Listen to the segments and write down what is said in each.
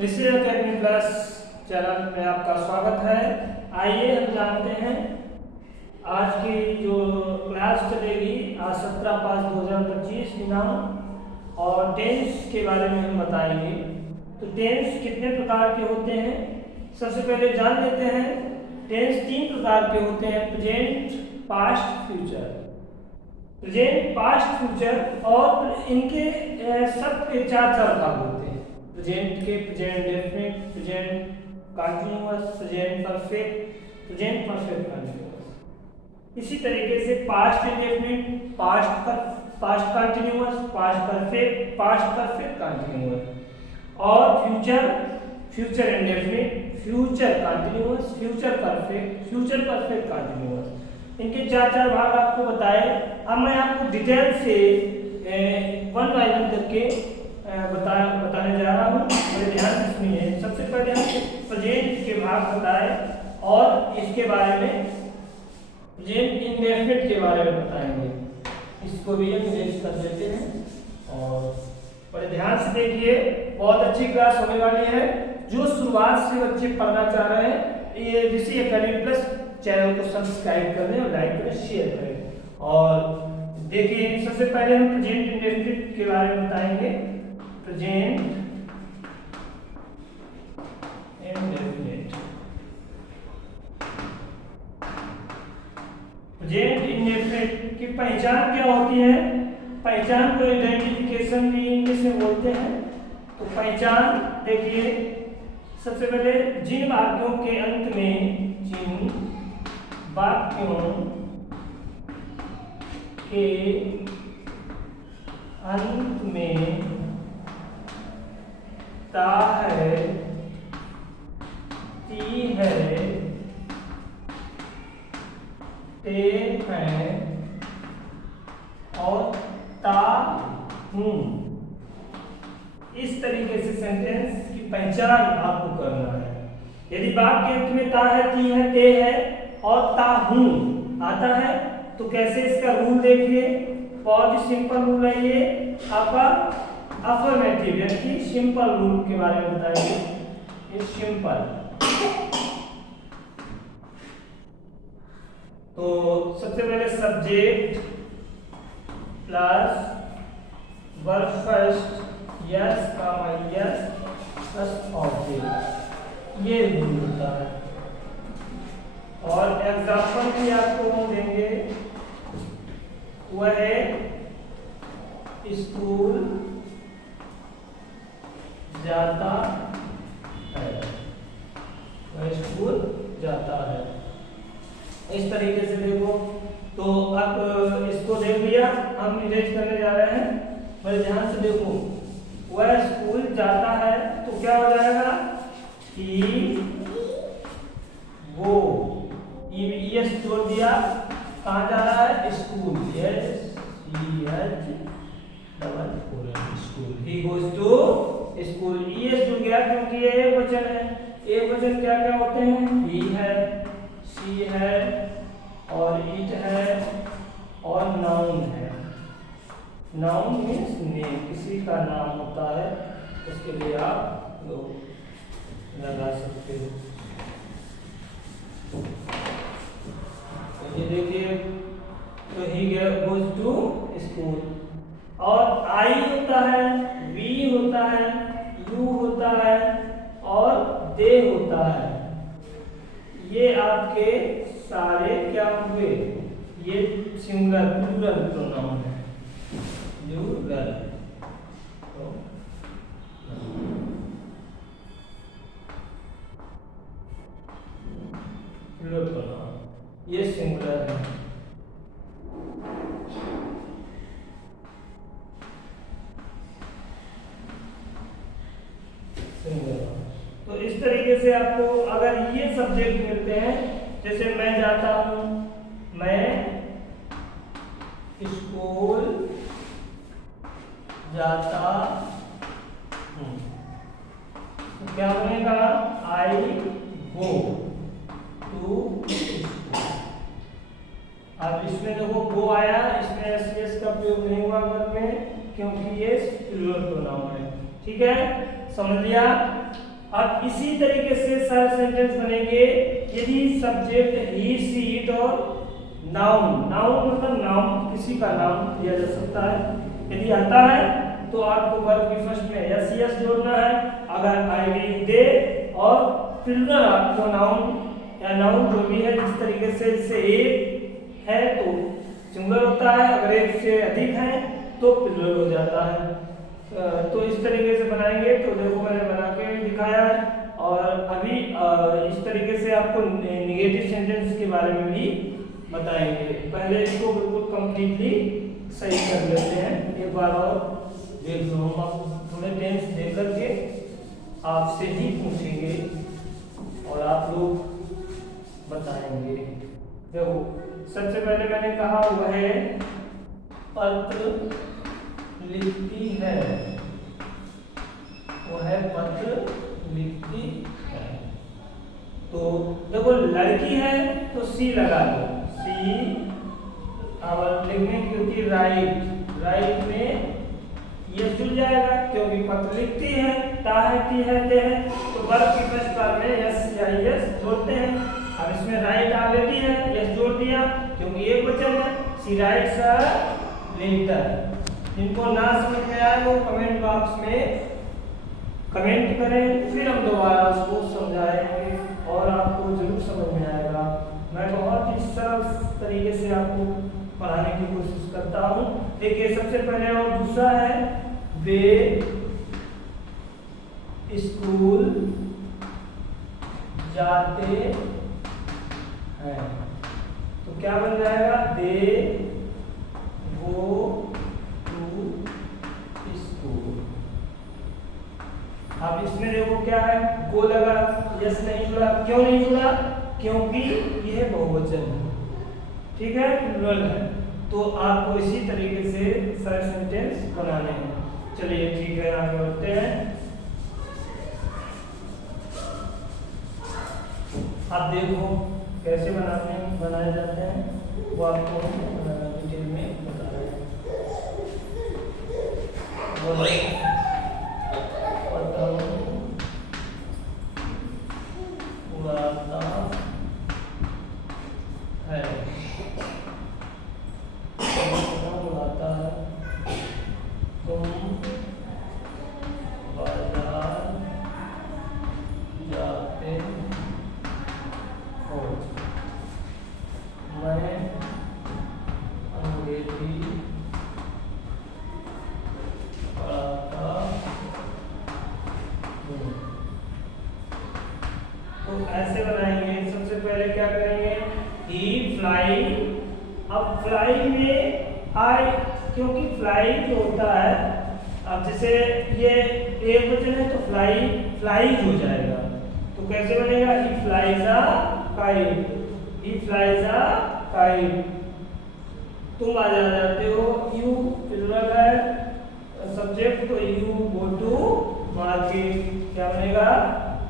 ऋषि academy plus channel में आपका स्वागत है। आइए हम जानते हैं आज की जो क्लास चलेगी आज 17/5/2025 दिनांक और टेंस के बारे में हम बताएंगे। तो टेंस कितने प्रकार के होते हैं सबसे पहले जान लेते हैं। टेंस 3 प्रकार के होते हैं, present, past, future. Present, past, future और इनके सबके 4 भाग होते हैं। प्रेजेंट के present definite, present continuous, present perfect, present perfect continuous. इसी तरीके से past indefinite, past continuous, past perfect, past perfect continuous और future, future indefinite, future continuous, future perfect, future perfect continuous. इनके 4 भाग आपको बताए। अब मैं आपको डिटेल से वन बाय वन करके बताने जा रहा हूँ। मेरे ध्यान से सुनिए। सबसे पहले हम प्रेजेंट के भाग बताए और इसके बारे में प्रेजेंट इंडेफिनिट के बारे में बताएंगे। इसको भी हम इरेज कर देते हैं और बड़े ध्यान से देखिए। बहुत अच्छी क्लास होने वाली है। जो शुरुआत से बच्चे पढ़ना चाह रहे हैं ये ऋषि एकेडमी प्लस चैनल को सब्सक्राइब करें और लाइक करें, शेयर करें। और देखिए सबसे पहले हम प्रेजेंट इंडेफिनिट के बारे में बताएंगे। प्रेजेंट इंडेफिनिट, प्रेजेंट इंडेफिनिट की पहचान क्या होती है? पहचान को आइडेंटिफिकेशन भी इंग्लिश में बोलते हैं। तो पहचान देखिए, सबसे पहले जिन वाक्यों के अंत में, जिन वाक्यों के अंत में ता है, ती है, ते है और ता हूं, इस तरीके से सेंटेंस की पहचान आपको करना है। यदि वाक्य अंत में ता है, ती है, ते है और ता हूं आता है तो कैसे इसका रूल देखिए। बहुत ही सिंपल रूल है ये आपका अफर्मेटिव यानी कि सिंपल रूल के बारे में बताएंगे। ये सिंपल। तो सबसे पहले subject plus verb first, s comma s plus object, ये रूल होता है। और एग्जांपल भी आपको हम देंगे, वह स्कूल जाता है, वह स्कूल जाता है। इस तरीके से देखो। तो अब इसको देख लिया, हम इरेज करने जा रहे हैं। मेरे ध्यान से देखो, वह स्कूल जाता है तो क्या हो जाएगा? ही वो, यस जोड़ दिया, कहाँ जा रहा है? School. Yes he has double school, he goes to school. Yes जुड़ गया क्योंकि ये एक वचन है। एक वचन क्या क्या होते हैं? ही है, शी है और इट है और नाउन है। नाउन मीन्स नेम, किसी का नाम होता है, उसके लिए आप लोग लगा सकते हो। तो ये देखिए, तो ही गोज टू स्कूल। और आई होता है, वी होता है, यू होता है और दे होता है। ये आपके सारे क्या हुए? ये सिंगुलर प्लूरल प्रोनाउन है। प्लूरल प्रोनाउन, ये सिंगुलर है। तो इस तरीके से आपको अगर ये सब्जेक्ट मिलते हैं, जैसे मैं जाता हूं, मैं स्कूल जाता हूं, तो क्या बनेगा? आई गो टू स्कूल। अब इसमें देखो गो आया, इसमें एस का प्रयोग नहीं हुआ वर्ब में क्योंकि ये प्लूरल प्रोनाउन है। ठीक है, समझ लिया। अब इसी तरीके से सारे सेंटेंस बनेंगे यदि सब्जेक्ट ही सी इट और नाउन, नाउन मतलब नाउन किसी का नाम दिया जा सकता है, यदि आता है तो आपको वर्ब की फर्स्ट में यस यस जोड़ना है। अगर आई वी दे और प्लूरल आपको नाउन या नाउन जो भी है जिस तरीके से इससे एक है तो सिंगुलर होता है, अगर एक से अधिक है तो प्लूरल हो जाता है। तो इस तरीके से बनाएंगे। तो देखो मैंने बना के दिखाया है। और अभी इस तरीके से आपको नेगेटिव सेंटेंस के बारे में भी बताएंगे। पहले इसको बिल्कुल कंप्लीटली सही कर लेते हैं, एक बार और देख लो। हम थोड़े टेंस देख करके आपसे ही पूछेंगे और आप लोग बताएंगे। देखो सबसे पहले मैंने कहा वो है पत्र लिखती है, वो है पत्र लिखती है। तो देखो लड़की है तो सी लगा दो, सी। अब लिखने क्योंकि राइट, राइट में ये जुड़ जाएगा क्योंकि पत्र लिखती है, ताहती है, ते है, तो वर्ब की फर्स्ट पार्ट में यस या यस जोड़ते हैं। अब इसमें राइट ऑलरेडी है, यस जोड़ दिया क्योंकि एक वचन है, सी राइट्स अ लेटर। जिनको ना समझ में आए वो कमेंट बॉक्स में कमेंट करें, फिर हम दोबारा उसको समझाएंगे और आपको जरूर समझ में आएगा। मैं बहुत ही सरल तरीके से आपको पढ़ाने की कोशिश करता हूँ। देखिए सबसे पहले और दूसरा है वे स्कूल जाते हैं, तो क्या बन जाएगा, दे गो टू स्कूल। अब इसमें देखो क्या है, गो लगा, यस नहीं जुड़ा। क्यों नहीं जुड़ा, क्योंकि यह बहुवचन है, ठीक है, प्लूरल है। तो आपको इसी तरीके से सारे सेंटेंस बनाने हैं। चलिए ठीक है, आगे बढ़ते हैं। आप देखो कैसे बनाए जाते हैं वो आपको डिटेल में बता रहे हैं। तो ऐसे बनाएंगे। सबसे पहले क्या करेंगे, ही फ्लाई। अब फ्लाई में आई, क्योंकि फ्लाई जो होता है, अब जैसे ये एक वचन है तो फ्लाई फ्लाइज हो जाएगा। तो कैसे बनेगा, he flies a kite, he flies a kite. तुम आ जाते हो, यू प्लूरल है, सब्जेक्ट तो यू गो टू मार्केट। क्या बनेगा,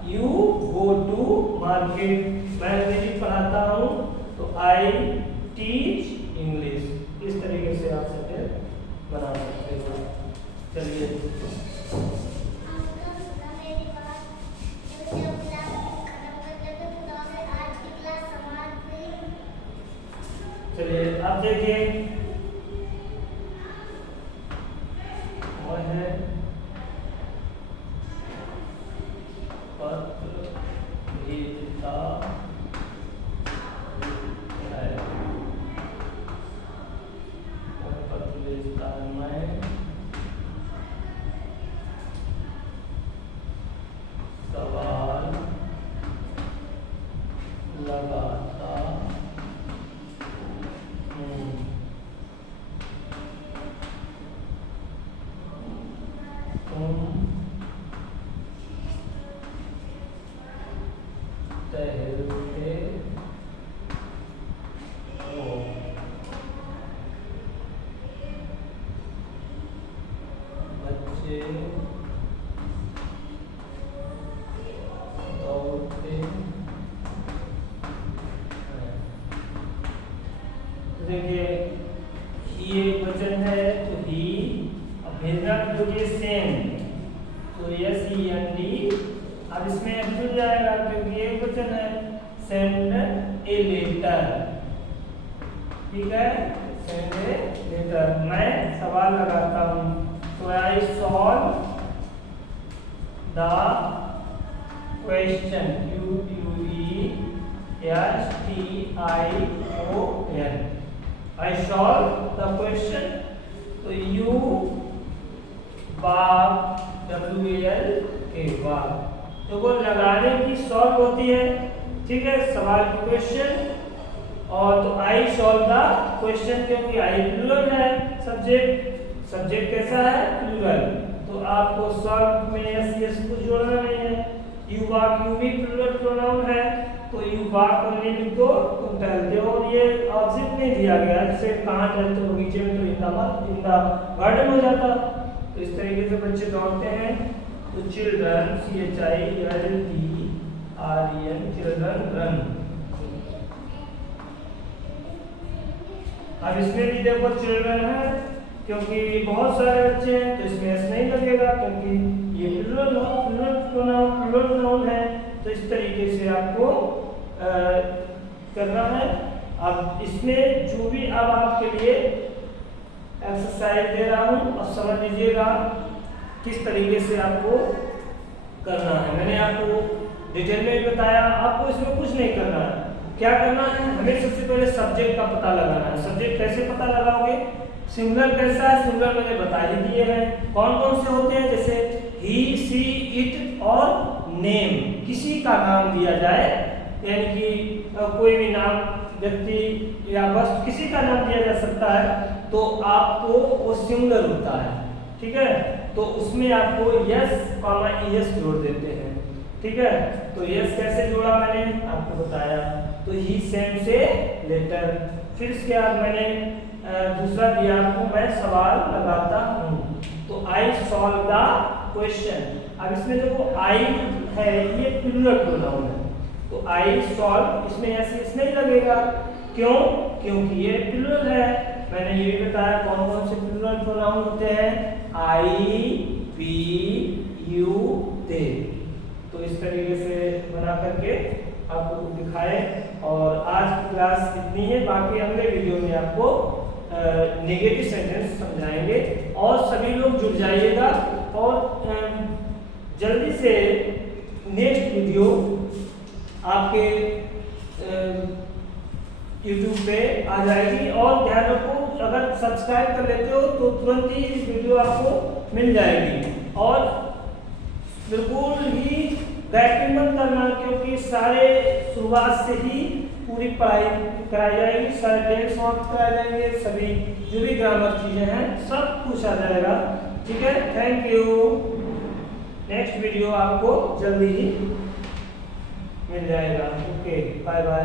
यू गो टू मार्केट। मैं अंग्रेजी पढ़ाता हूँ तो आई टीच इंग्लिश। इस तरीके से आप सेंटेंस बना सकते हो। चलिए चलिए आप देखिए, वह है पत्र भेजता है, वह पत्र भेजता है। मैं SEND। अब इसमें F जुड़ जाएगा क्योंकि एक वचन है। सेंड ए लेटर, ठीक है, सेंड ए लेटर। मैं सवाल लगाता हूँ, तो I solve the question, QUESTION, I solve the question. तो यू बाग, WALK बाग, तो वो लगाने की सॉल्व होती है, ठीक है, सवाल की क्वेश्चन। और तो आई सॉल्व द क्वेश्चन, क्योंकि आई प्लूरल है, सब्जेक्ट कैसा है, प्लूरल, तो आपको सॉल्व में एस को जोड़ना नहीं है। यू बाग, यू भी प्लूरल प्रोनाउन है, तो यू बाग को नहीं लिख दो, तुम टहलते हो, और ये ऑब्जेक्ट नहीं दिया गया, जैसे कहाँ टहलते हो, बगीचे में, तो इन द गार्डन हो जाता। तो इस तरीके से बच्चे दौड़ते हैं। तो चिल्ड्रन, CHILDREN, चिल्ड्रन रन। अब इसमें भी देखो चिल्ड्रन है, क्योंकि बहुत सारे बच्चे हैं, तो इसमें एस नहीं लगेगा, क्योंकि ये प्लूरल नाउन है। तो इस तरीके से आपको करना है। अब इसमें जो भी अब आपके लिए एक्सरसाइज दे रहा हूँ, और समझ लीजिएगा किस तरीके से आपको करना है। मैंने आपको डिटेल में बताया, आपको इसमें कुछ नहीं करना है। क्या करना है, हमें सबसे पहले सब्जेक्ट का पता लगाना है। सब्जेक्ट कैसे पता लगाओगे, सिंगुलर कैसा है, सिंगुलर मैंने बता ही दिए हैं, कौन कौन से होते हैं, जैसे ही, सी, इट और नेम, किसी का नाम दिया जाए, यानी कि कोई भी नाम, व्यक्ति या वस्तु, किसी का नाम दिया जा सकता है, तो आपको वो सिंगुलर होता है, ठीक है। तो उसमें आपको यस, ES जोड़ देते हैं, ठीक है। तो यस कैसे जोड़ा मैंने आपको बताया। तो ही सेंड्स ए लेटर। फिर इसके बाद मैंने दूसरा दिया आपको, मैं सवाल लगाता हूँ, तो आई सॉल्व द क्वेश्चन। अब इसमें देखो आई है, ये प्लूरल प्रोनाउन है, तो आई सॉल्व, इसमें एस नहीं लगेगा, क्यों, क्योंकि ये प्लूरल है। मैंने ये भी बताया कौन कौन से प्लूरल प्रोनाउन होते हैं, आई, वी, यू, दे। तो इस तरीके से बना करके आपको दिखाए। और आज की क्लास इतनी है, बाकी अगले वीडियो में आपको नेगेटिव सेंटेंस समझाएंगे। और सभी लोग जुड़ जाइएगा, और जल्दी से नेक्स्ट वीडियो आपके YouTube पे आ जाएगी। और ध्यान रखो, अगर सब्सक्राइब कर लेते हो तो तुरंत ही वीडियो आपको मिल जाएगी। और बिल्कुल ही बैटिंग मत करना, क्योंकि सारे शुरुआत से ही पूरी पढ़ाई कराई जाएगी, सारे टेक्स्ट वक्त कराए जाएंगे, सभी जो भी ग्रामर चीज़ें हैं सब कुछ आ जाएगा, ठीक है। Thank you. नेक्स्ट वीडियो आपको जल्दी ही मिल जाएगा। Okay, bye bye.